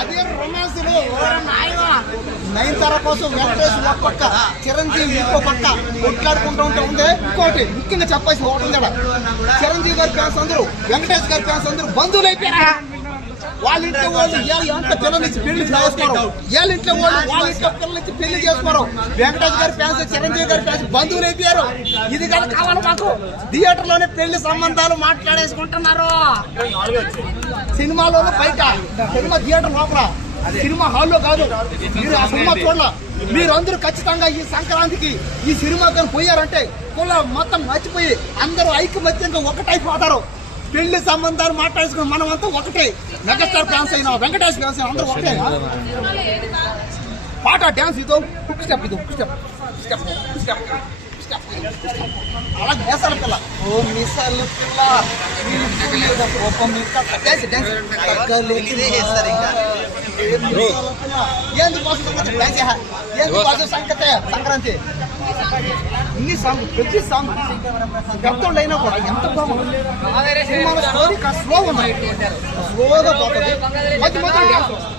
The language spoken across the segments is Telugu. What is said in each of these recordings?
అదే రొమాన్స్ నయనతార కోసం వెంకటేష్ ఒక పక్క, చిరంజీవి ఇంకో పక్క కొట్లాడుకుంటూ ఉంటే ఇంకోటి ముఖ్యంగా చెప్పాల్సి ఒకటి ఉందా, చిరంజీవి గారి ఫ్యాన్స్ అందరూ వెంకటేష్ గారి ఫ్యాన్స్ అందరూ బంధువులు అయిపోయారా? వాళ్ళ ఇంట్లో వాళ్ళు ఎంత పిల్లనిచ్చి పెళ్లి చేసుకోరు, వాళ్ళ ఇంట్లో వాళ్ళు వాళ్ళ ఇంట్లో పిల్లనిచ్చి పెళ్లి చేసుకోరు. వెంకటేష్ గారి ఫ్యాన్స్ చిరంజీవి గారి ఫ్యాన్స్ బంధువులు అయిపోయారు. ఇది కదా కావాలి మాకు. థియేటర్ లోనే పెళ్లి సంబంధాలు మాట్లాడేసుకుంటున్నారు. సినిమాలోనే బయట, సినిమా థియేటర్ లోపల, సినిమా హాల్లో కాదు. మీరు ఆ సినిమా చూడాల. మీరందరూ ఖచ్చితంగా ఈ సంక్రాంతికి ఈ సినిమా కానీ పోయారంటే కుల మొత్తం మర్చిపోయి అందరూ ఐకమత్యంగా ఒకటైపోతారు. పెళ్లి సంబంధాలు మాట్లాడుకుని మనం అంతా ఒకటే. మెగాస్టార్ ఫ్యాన్స్ అయినా వెంకటేష్ ఫ్యాన్స్ అయినా అందరూ ఒకటే. పాట డ్యాన్స్ ఇదో హుక్ స్టెప్, ఇది hook step, step step step అలా వేసాల పిల్ల. ఓ మిసాల పిల్ల ఎందుకోసం సంక్రాంతి ఇన్ని సాంగ్, ప్రతి సాంగ్ పెద్దోళ్ళు అయినా కూడా ఎంత బాగుంది. సినిమాలో స్టోరీ స్లో ఉన్నాయి, స్లోగా పోతుంది. మధ్య మధ్యలో డ్యాన్స్ వస్తాయి,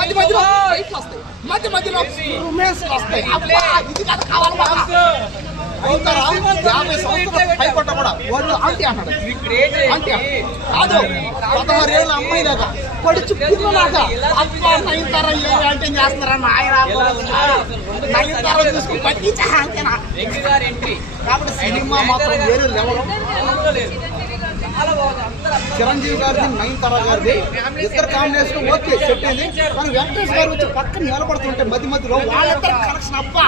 మధ్య మధ్యలో ఫైట్లు వస్తాయి, మధ్య మధ్యలో రొమాన్స్ వస్తాయి. ఇది కదా కావాలి మాకు. 50 సంవత్సరాలు పైపడ్డా కూడా వాళ్ళు ఆంటీ అంటాడు. ఆంటీ కాదు, 16 ఏళ్ళ అమ్మాయి దాకా పొడిచి పిల్లలాగా అబ్బా నయనతార అంటే చేస్తున్నారన్న ఆయన నయనతార చూసుకుని పట్టించా అంతేనా. కాబట్టి సినిమా మాత్రం వేరే లెవెల్. చిరంజీవి గారిది నయనతార గారిది ఇద్దరు కాంబినేషన్ ఓకే సెట్ అయింది. కానీ వెంకటేష్ గారు వచ్చి పక్కన నిలబడుతుంటే మధ్య మధ్యలో వాళ్ళిద్దరు కనెక్షన్ అబ్బా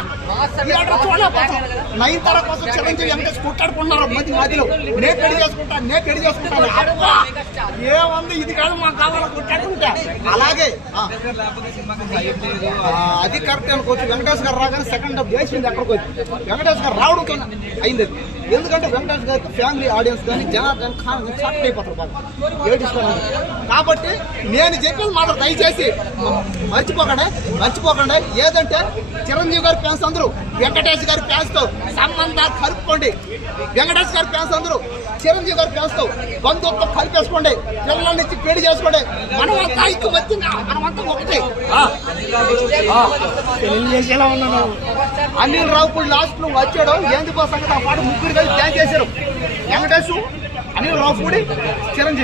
చూడలేకపోతాం. నయనతార కోసం చిరంజీవి వెంకటేష్ కొట్లాడుకున్నారు మధ్య మధ్యలో. నేను పెళ్లి చేసుకుంటాను అబ్బా ఏముంది, ఇది కాదు మాకు కావాలని కొట్లాడుకుంటా. అలాగే అది కరెక్ట్ అనుకోవచ్చు. వెంకటేష్ గారు రాగానే సెకండ్ హాఫ్ వేసింది ఎక్కడికి వచ్చి. వెంకటేష్ గారు రావడంతో అయింది. ఎందుకంటే వెంకటేష్ గారికి ఫ్యామిలీ ఆడియన్స్ కానీ జనాలు కానీ షాక్ అయిపోతారు బాగా ఏడిస్తున్నారు. కాబట్టి నేను చెప్పేది మాత్రం దయచేసి మర్చిపోకండి. ఏదంటే చిరంజీవి గారి ఫ్యాన్స్ అందరూ వెంకటేష్ గారి ఫ్యాన్స్ తో సంబంధాలు కలుపుకోండి. వెంకటేష్ గారి ఫ్యాన్స్ అందరూ చిరంజీవి గారి ఫ్యాన్స్ తో బంధుత్వం కలిపేసుకోండి. పిల్లల్నిచ్చి పెళ్లి చేసుకోండి. మనమంతా ఐక్యమత్యంగా మనమంతా ఒకటే. చేసేలా ఉన్నాను. అనిల్ రావుపూడి లాస్ట్ లో వచ్చాడు. ఏందుకో సంగతి ఆ పాట ముగ్గురు కలిసి డ్యాన్స్ చేశారు. వెంకటేష్, అనిల్ రావుపూడి, చిరంజీవి.